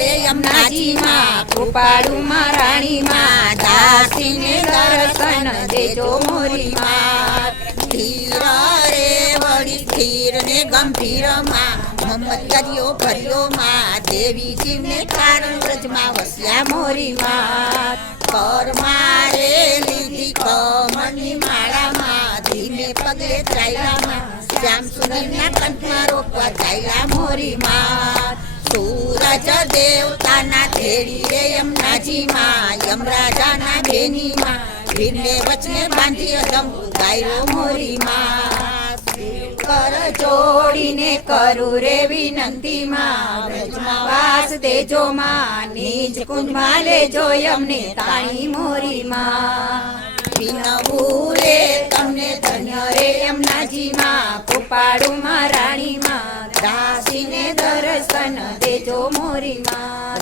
રે યમુનાજી માં કૃપાળુ માં રાણી માં દાસીને દર્શન દેજો મોરી માં ધીર રે વળી ધીર ને ગંભીર માં મોહમ્મદ કર્યો ભર્યો માં દેવીજીને કારણ વ્રજમાં વસ્યા મોરી માં કર મારે લીધી કમળની માળામાં ધીમે પગલે ચાલ્યામાં શ્યામ સુંદરના કંઠમાં રોકવા ચાલ્યા મોરી માં સૂરજ દેવતાના થેડી રે યમુનાજી માં યમરાજાના બેની માં વીરને વચને બાંધી અદમ ગાયરો મોરી માં કર જોડીને કરું રે વિનંતી માં વ્રજમાં વાસ દેજો માં નિજ કુંજમાં લેજો યમને તાણી મોરી માં વિનવું રે તમને ધન્ય રે યમુનાજી માં કૃપાળુ માં રાણી માં દાસીને દર્શન દેજો મોરી માં